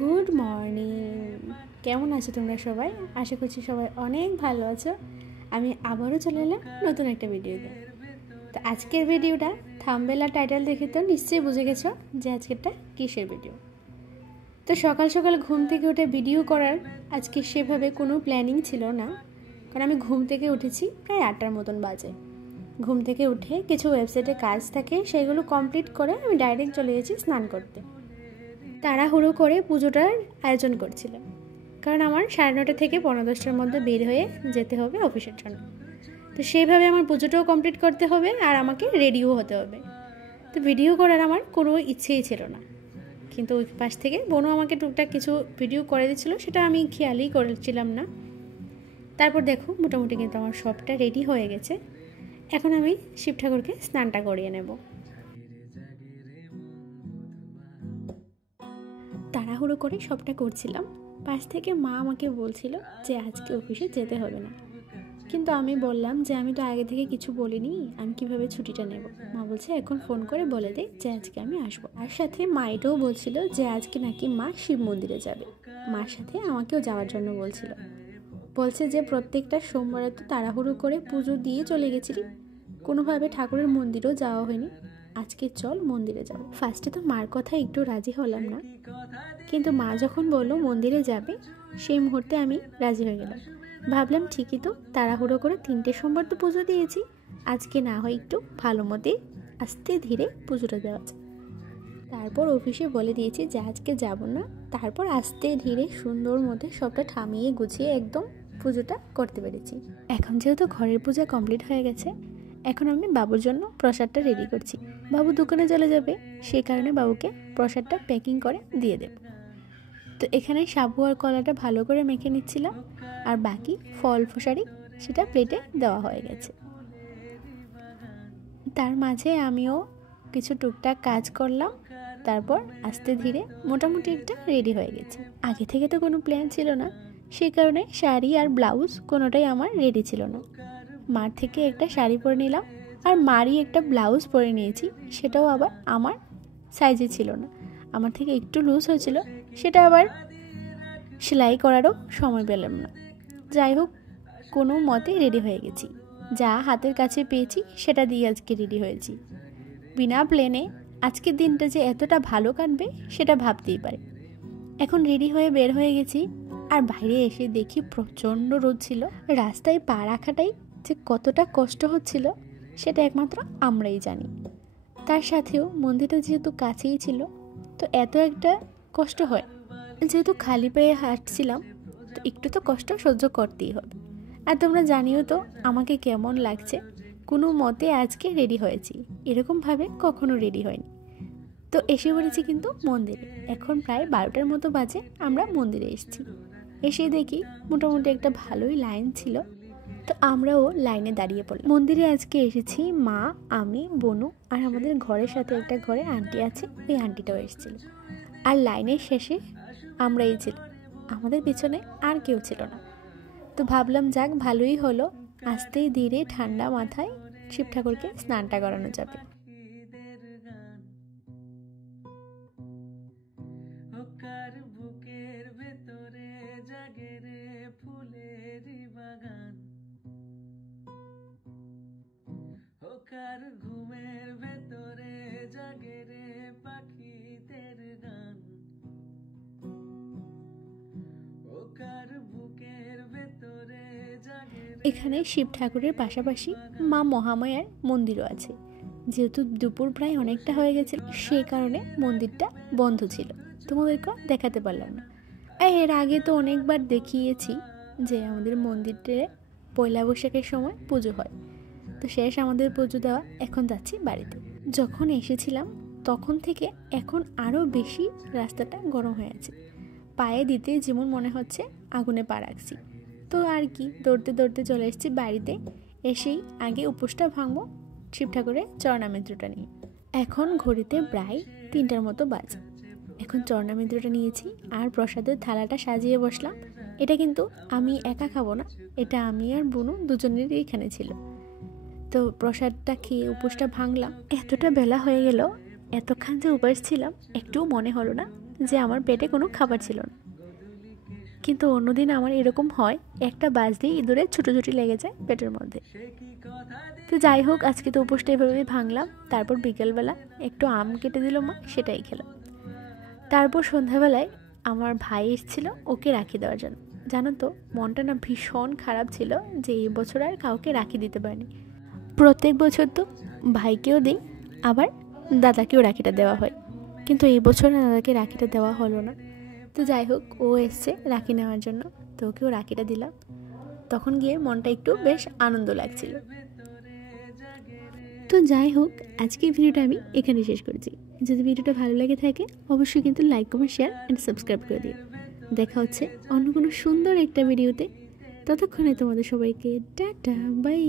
Good morning. কেমন আছো তোমরা সবাই? আশা করছি সবাই অনেক ভালো আছো। আমি আবারও চলে এলাম নতুন একটা ভিডিওতে। তো আজকের ভিডিওটা থাম্বনেল আর টাইটেল দেখে তো নিশ্চয়ই বুঝে গেছো যে আজকেরটা কিসের ভিডিও। তো সকাল সকাল ঘুম থেকে উঠে ভিডিও করার আজকে সেভাবে কোনো প্ল্যানিং ছিল না, কারণ আমি ঘুম থেকে উঠেছি প্রায় 8টার মতন বাজে। ঘুম থেকে উঠে কিছু ওয়েবসাইটে কাজ থাকে, সেগুলো কমপ্লিট করে আমি ডাইরেক্ট চলে গেছি স্নান করতে। তাড়াহুড়ো করে পুজোটার আয়োজন করছিলাম, কারণ আমার 9:30 থেকে 10:45টার মধ্যে বের হয়ে যেতে হবে অফিসের জন্য। তো সেইভাবে আমার পুজোটাও কমপ্লিট করতে হবে আর আমাকে রেডিও হতে হবে। তো ভিডিও করার আমার কোনো ইচ্ছেই ছিল না, কিন্তু ওই পাশ থেকে বোনও আমাকে টুকটাক কিছু ভিডিও করে দিচ্ছিলো, সেটা আমি খেয়ালই করছিলাম না। তারপর দেখো মোটামুটি কিন্তু আমার সবটা রেডি হয়ে গেছে। এখন আমি শিব ঠাকুরকে স্নানটা করিয়ে নেব। তাড়াহুড়ো করে সবটা করছিলাম। পাশ থেকে মা আমাকে বলছিল যে আজকে অফিসে যেতে হবে না, কিন্তু আমি বললাম যে আমি তো আগে থেকে কিছু বলিনি, আমি কিভাবে ছুটিটা নেব। মা বলছে এখন ফোন করে বলে দে যে আজকে আমি আসবো। আর সাথে মা এটাও বলছিল যে আজকে নাকি মা শিব মন্দিরে যাবে। মার সাথে আমাকেও যাওয়ার জন্য বলছে যে প্রত্যেকটা সোমবারে তো তাড়াহুড়ো করে পুজো দিয়ে চলে গেছিলি, কোনোভাবে ঠাকুরের মন্দিরেও যাওয়া হয়নি, আজকে চল মন্দিরে যাবো। ফার্স্টে তো মার কথা একটু রাজি হলাম না, কিন্তু মা যখন বললো মন্দিরে যাবে সেই মুহূর্তে আমি রাজি হয়ে গেলাম। ভাবলাম ঠিকই তো, তাড়াহুড়ো করে 3টে সোমবার তো পুজো দিয়েছি, আজকে না হয় একটু ভালো মতে আস্তে ধীরে পুজোটা দেওয়া যায়। তারপর অফিসে বলে দিয়েছি যে আজকে যাব না, তারপর আস্তে ধীরে সুন্দর মতে সবটা থামিয়ে গুছিয়ে একদম পুজোটা করতে পেরেছি। এখন যেহেতু ঘরের পূজা কমপ্লিট হয়ে গেছে, এখন আমি বাবুর জন্য প্রসাদটা রেডি করছি। বাবু দোকানে চলে যাবে, সেই কারণে বাবুকে প্রসাদটা প্যাকিং করে দিয়ে দেব। তো এখানে সাবু আর কলাটা ভালো করে মেখে নিচ্ছিলাম, আর বাকি ফল ফসারি সেটা প্লেটে দেওয়া হয়ে গেছে। তার মাঝে আমিও কিছু টুকটাক কাজ করলাম, তারপর আস্তে ধীরে মোটামুটি একটা রেডি হয়ে গেছে। আগে থেকে তো কোনো প্ল্যান ছিল না, সেই কারণে শাড়ি আর ব্লাউজ কোনোটাই আমার রেডি ছিল না। মার থেকে একটা শাড়ি পরে নিলাম, আর মারই একটা ব্লাউজ পরে নিয়েছি, সেটাও আবার আমার সাইজে ছিল না, আমার থেকে একটু লুজ হয়েছিল, সেটা আবার সেলাই করারও সময় পেলাম না। যাই হোক, কোনো মতে রেডি হয়ে গেছি, যা হাতের কাছে পেয়েছি সেটা দিয়ে আজকে রেডি হয়েছি। বিনা প্ল্যানে আজকের দিনটা যে এতটা ভালো কাটবে সেটা ভাবতেই পারে। এখন রেডি হয়ে বের হয়ে গেছি, আর বাইরে এসে দেখি প্রচণ্ড রোদ ছিল। রাস্তায় পা রাখাটাই যে কতটা কষ্ট হচ্ছিল সেটা একমাত্র আমরাই জানি। তার সাথেও মন্দিরটা যেহেতু কাছেই ছিল, তো এত একটা কষ্ট হয়। যেহেতু খালি পায়ে হাঁটছিলাম, তো একটু তো কষ্ট সহ্য করতেই হবে। আর তোমরা জানিও তো আমাকে কেমন লাগছে, কোনো মতে আজকে রেডি হয়েছি, এরকমভাবে কখনো রেডি হয়নি। তো এসে পড়েছি কিন্তু মন্দিরে। এখন প্রায় 12টার মতো বাজে, আমরা মন্দিরে এসেছি। এসে দেখি মোটামুটি একটা ভালোই লাইন ছিল, তো আমরাও লাইনে দাঁড়িয়ে পড়লাম। মন্দিরে আজকে এসেছি মা, আমি, বনু আর আমাদের ঘরের সাথে একটা ঘরে আন্টি আছে, ওই আন্টিটাও এসেছিল। আর লাইনের শেষে আমরাই ছিলাম, আমাদের পিছনে আর কেউ ছিল না। তো ভাবলাম যাক ভালোই হলো, আস্তে ধীরে ঠান্ডা মাথায় শিব ঠাকুরকে স্নানটা করানো যাবে। এখানে শিব ঠাকুরের পাশাপাশি মা মহামায়ার মন্দিরও আছে। যেহেতু দুপুর প্রায় অনেকটা হয়ে গেছিল, সেই কারণে মন্দিরটা বন্ধ ছিল, তোমাদেরকে দেখাতে পারলাম না। এর আগে তো অনেকবার দেখিয়েছি যে আমাদের মন্দিরতে পয়লা বৈশাখের সময় পুজো হয়। তো শেষ আমাদের পুজো দেওয়া, এখন যাচ্ছি বাড়িতে। যখন এসেছিলাম তখন থেকে এখন আরও বেশি রাস্তাটা গরম হয়ে আছে, পায়ে দিতে যেমন মনে হচ্ছে আগুনে পা রাখছি। তো আর কি, দৌড়তে দৌড়তে চলে এসেছি বাড়িতে। এসেই আগে উপোসটা ভাঙবো শিব ঠাকুরের চরণামৃতটা নিয়ে। এখন ঘড়িতে প্রায় 3টার মতো বাজে। এখন চরণামৃতটা নিয়েছি আর প্রসাদের থালাটা সাজিয়ে বসলাম। এটা কিন্তু আমি একা খাবো না, এটা আমি আর বোনু দুজনেরই এখানে ছিল। তো প্রসাদটা খেয়ে উপোসটা ভাঙলাম। এতটা বেলা হয়ে গেল, এতক্ষণ যে উপাস ছিলাম একটুও মনে হলো না যে আমার পেটে কোনো খাবার ছিল না। কিন্তু অন্যদিন আমার এরকম হয়, একটা বাজতেই ইঁদুরের ছুটোছুটি লেগে যায় পেটের মধ্যে। তো যাই হোক, আজকে তো উপোসটা এভাবেই ভাঙলাম। তারপর বিকেলবেলা একটু আম কেটে দিল মা, সেটাই খেলাম। তারপর সন্ধ্যাবেলায় আমার ভাই এসেছিল ওকে রাখি দেওয়ার জন্য। জানো তো, মনটা না ভীষণ খারাপ ছিল যে এই বছর আর কাউকে রাখি দিতে পারিনি। প্রত্যেক বছর তো ভাইকেও দিই, আবার দাদাকেও রাখিটা দেওয়া হয়, কিন্তু এই বছর দাদাকে রাখিটা দেওয়া হলো না। তো যাই হোক, ও এসছে রাখি নেওয়ার জন্য, তো ওকেও রাখিটা দিলাম। তখন গিয়ে মনটা একটু বেশ আনন্দ লাগছিল। তো যাই হোক, আজকের ভিডিওটা আমি এখানে শেষ করছি। যদি ভিডিওটা ভালো লাগে থাকে অবশ্যই কিন্তু like, comment, share and subscribe করে দিও। দেখা হচ্ছে অন্য কোনো সুন্দর একটা ভিডিওতে। ততক্ষণে তোমাদের সবাইকে টাটা, বাই।